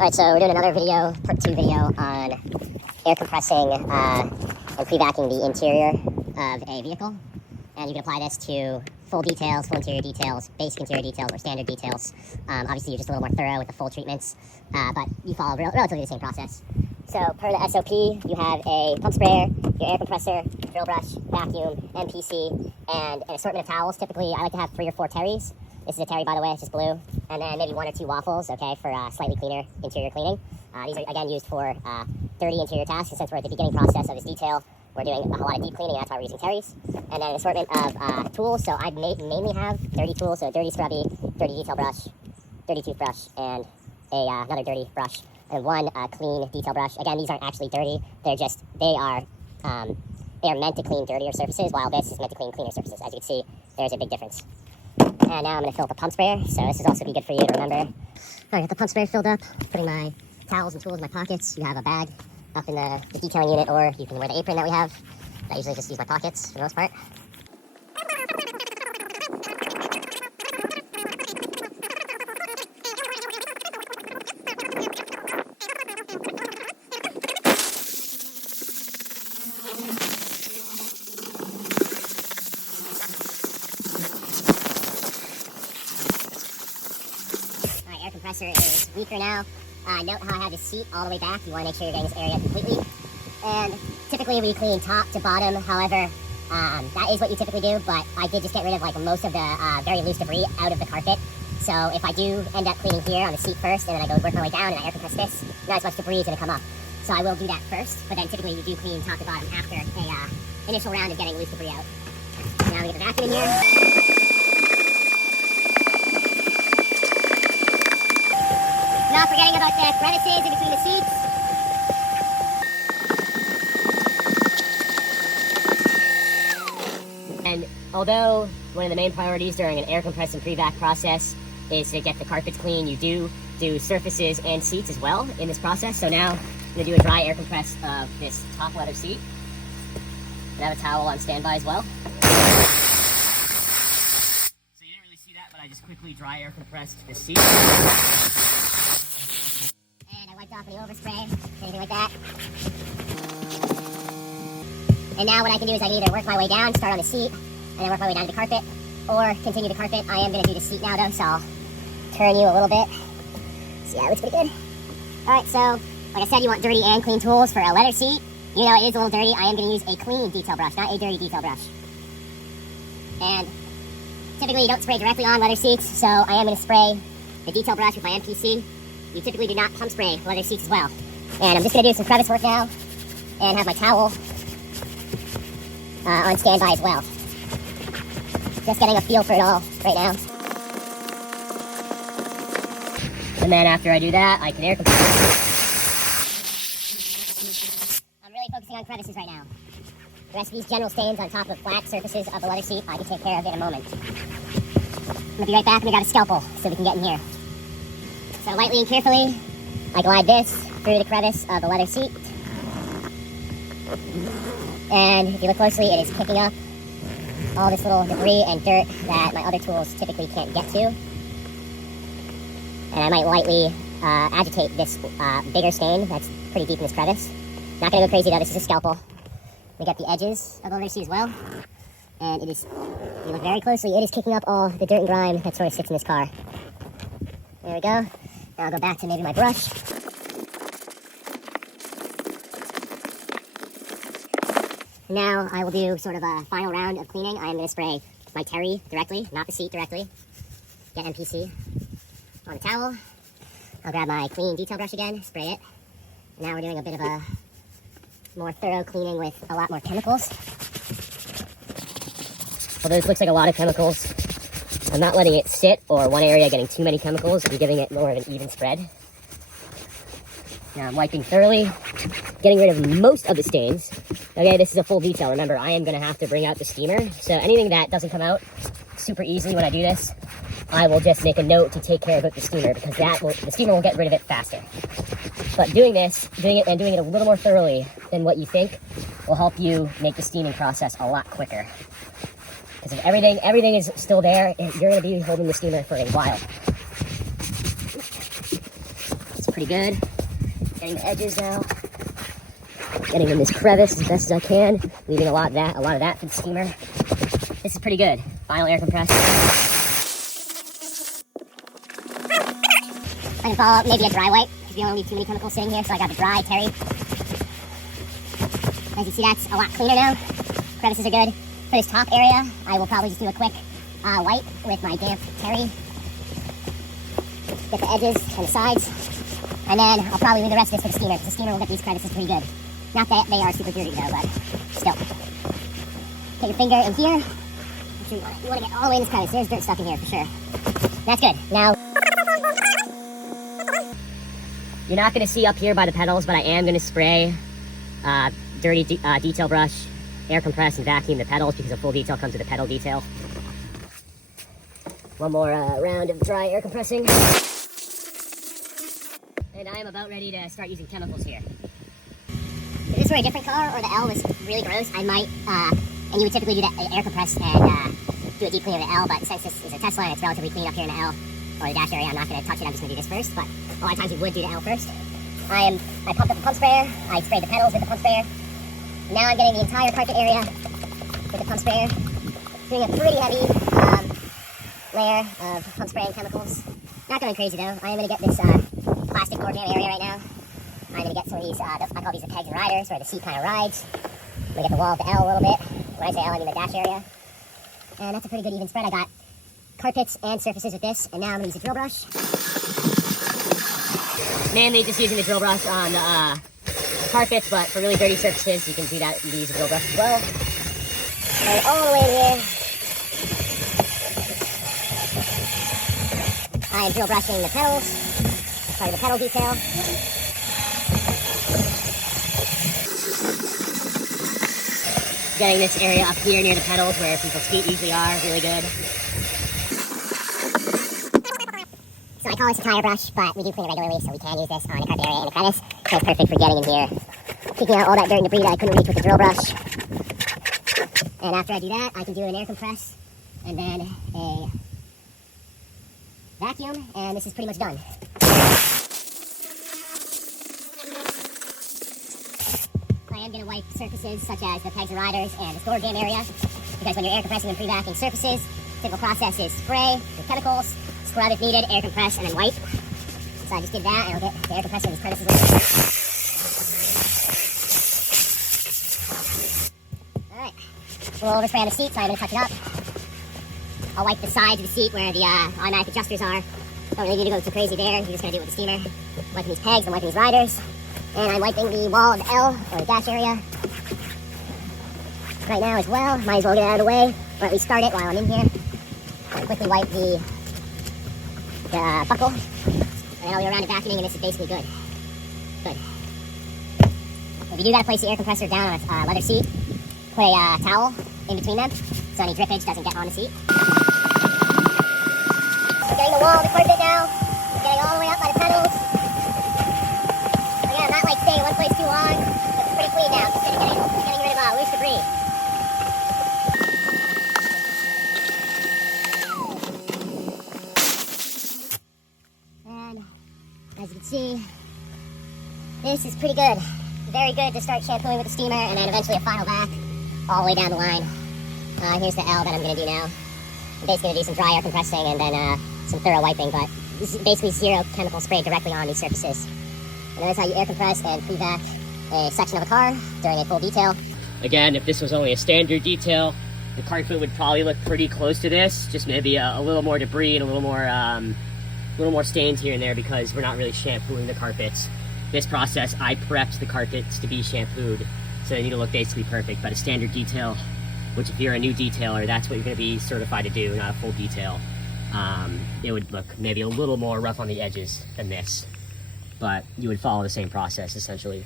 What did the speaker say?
Alright, so we're doing another video, part 2 video on air compressing and pre-vacuuming the interior of a vehicle. And you can apply this to full details, full interior details, basic interior details, or standard details. Obviously, you're just a little more thorough with the full treatments, but you follow relatively the same process. So, per the SOP, you have a pump sprayer, your air compressor, drill brush, vacuum, MPC, and an assortment of towels. Typically, I like to have 3 or 4 terries. This is a terry, by the way, it's just blue. And then maybe 1 or 2 waffles, okay, for slightly cleaner interior cleaning. These are, again, used for dirty interior tasks. And since we're at the beginning process of this detail, we're doing a lot of deep cleaning, and that's why we're using terries. And then an assortment of tools. So I mainly have dirty tools, so dirty scrubby, dirty detail brush, dirty toothbrush, and another dirty brush, and 1 clean detail brush. Again, these aren't actually dirty. They are meant to clean dirtier surfaces, while this is meant to clean cleaner surfaces. As you can see, there's a big difference. And now I'm going to fill up a pump sprayer, so this is also be good for you to remember. Alright, got the pump sprayer filled up, putting my towels and tools in my pockets. You have a bag up in the detailing unit, or you can wear the apron that we have. I usually just use my pockets for the most part. Air compressor is weaker now. Note how I have the seat all the way back. You want to make sure you're getting this area completely. And typically we clean top to bottom. However, that is what you typically do, but I did just get rid of like most of the very loose debris out of the carpet. So if I do end up cleaning here on the seat first, and then I go work my way down and I air compress this, not as much debris is going to come up. So I will do that first, but then typically you do clean top to bottom after a initial round of getting loose debris out. Now we get the vacuum in here. Not forgetting about the crevices in between the seats. And although one of the main priorities during an air compress and pre-vac process is to get the carpets clean, you do surfaces and seats as well in this process. So now I'm going to do a dry air compress of this top leather seat. And I have a towel on standby as well. So you didn't really see that, but I just quickly dry air compressed the seat. Wiped off any overspray, anything like that. And now what I can do is I can either work my way down, start on the seat, and then work my way down to the carpet, or continue the carpet. I am going to do the seat now though, so I'll turn you a little bit. See, that looks pretty good. Alright, so, like I said, you want dirty and clean tools for a leather seat. Even though it is a little dirty, I am going to use a clean detail brush, not a dirty detail brush. And typically you don't spray directly on leather seats, so I am going to spray the detail brush with my MPC. You typically do not pump spray leather seats as well. And I'm just going to do some crevice work now and have my towel on standby as well. Just getting a feel for it all right now. And then after I do that, I can air compress. I'm really focusing on crevices right now. The rest of these general stains on top of flat surfaces of the leather seat, I can take care of in a moment. I'm going to be right back, and we got a scalpel so we can get in here. So lightly and carefully, I glide this through the crevice of the leather seat. And if you look closely, it is picking up all this little debris and dirt that my other tools typically can't get to. And I might lightly agitate this bigger stain that's pretty deep in this crevice. Not going to go crazy though, this is a scalpel. We got the edges of the leather seat as well. And it is, if you look very closely, it is kicking up all the dirt and grime that sort of sits in this car. There we go. Now I'll go back to maybe my brush. Now I will do sort of a final round of cleaning. I am going to spray my terry directly, not the seat directly. Get MPC on the towel. I'll grab my clean detail brush again, spray it. And now we're doing a bit of a more thorough cleaning with a lot more chemicals. Although this looks like a lot of chemicals, I'm not letting it sit or one area getting too many chemicals. I'm giving it more of an even spread. Now I'm wiping thoroughly, getting rid of most of the stains. Okay, this is a full detail. Remember, I am going to have to bring out the steamer. So anything that doesn't come out super easily when I do this, I will just make a note to take care of it with the steamer, because the steamer will get rid of it faster. But doing it a little more thoroughly than what you think will help you make the steaming process a lot quicker. Because if everything is still there, you're going to be holding the steamer for a while. It's pretty good. Getting the edges now. Getting in this crevice as best as I can. Leaving a lot of that for the steamer. This is pretty good. Final air compress. I can follow up maybe a dry wipe, because we don't leave too many chemicals sitting here, so I got the dry terry. As you see, that's a lot cleaner now. Crevices are good. For this top area, I will probably just do a quick wipe with my damp terry. Get the edges and the sides. And then I'll probably leave the rest of this for the steamer, because the steamer will get these crevices pretty good. Not that they are super dirty though, but still. Put your finger in here. Make sure you want to get all the way in this crevice. There's dirt stuck in here for sure. That's good. Now, you're not going to see up here by the pedals, but I am going to spray dirty detail brush, air compress, and vacuum the pedals, because a full detail comes with a pedal detail. One more round of dry air compressing. And I am about ready to start using chemicals here. If this were a different car, or the L was really gross, I might, and you would typically do the air compress and do a deep clean of the L, but since this is a Tesla and it's relatively clean up here in the L, or the dash area, I'm not going to touch it, I'm just going to do this first, but a lot of times you would do the L first. I pumped up the pump sprayer, I sprayed the pedals with the pump sprayer. Now I'm getting the entire carpet area with the pump sprayer. Doing a pretty heavy layer of pump spraying chemicals. Not going crazy though. I am going to get this plastic door jam area right now. I'm going to get some of these, I call these the pegs and riders, where the seat kind of rides. I'm going to get the wall of the L a little bit. When I say L, I mean the dash area. And that's a pretty good even spread. I got carpets and surfaces with this, and now I'm going to use a drill brush. Mainly just using the drill brush on the carpets, but for really dirty surfaces, you can do that. You can use a drill brush as well. And all the way in here, I am drill brushing the pedals, part of the pedal detail. Getting this area up here near the pedals where people's feet usually are really good. So I call this a tire brush, but we do clean it regularly, so we can use this on the carpet area and the crevice. So it's perfect for getting in here, kicking out all that dirt and debris that I couldn't reach with the drill brush. And after I do that, I can do an air compress and then a vacuum, and this is pretty much done. I am going to wipe surfaces such as the pegs and riders and the storage jam area, because when you're air compressing and pre-vacuuming surfaces, typical process is spray with chemicals, scrub if needed, air compress, and then wipe. So I just did that, and I'll get the air compressor in these crevices later. Alright, roll over spray on the seat, so I'm going to touch it up. I'll wipe the sides of the seat where the automatic adjusters are. Don't really need to go too crazy there, you're just going to do it with the steamer. Wiping these pegs, I'm wiping these riders. And I'm wiping the wall of the L, or the dash area, right now as well. Might as well get it out of the way, or at least start it while I'm in here. I'll quickly wipe the buckle, and then I'll be around and vacuuming, and this is basically good. Good. If you do gotta place the air compressor down on a leather seat, put a towel in between them, so any drippage doesn't get on the seat. We're getting the wall of the carpet now. We're getting all the way up by the pedals. Again, I'm not like staying in one place too long. It's pretty clean now. Just getting rid of loose debris. And as you can see, this is pretty good. Very good to start shampooing with the steamer, and then eventually a final vac all the way down the line. Here's the L that I'm going to do now. I'm basically going to do some dry air compressing and then some thorough wiping, but this is basically zero chemical spray directly on these surfaces. And that's how you air compress and pre-vac a section of a car during a full detail. Again, if this was only a standard detail, the carpet would probably look pretty close to this, just maybe a little more debris and a little more stains here and there, because we're not really shampooing the carpets. This process, I prepped the carpets to be shampooed, so they need to look basically perfect. But a standard detail, which if you're a new detailer, that's what you're going to be certified to do, not a full detail. It would look maybe a little more rough on the edges than this, but you would follow the same process essentially.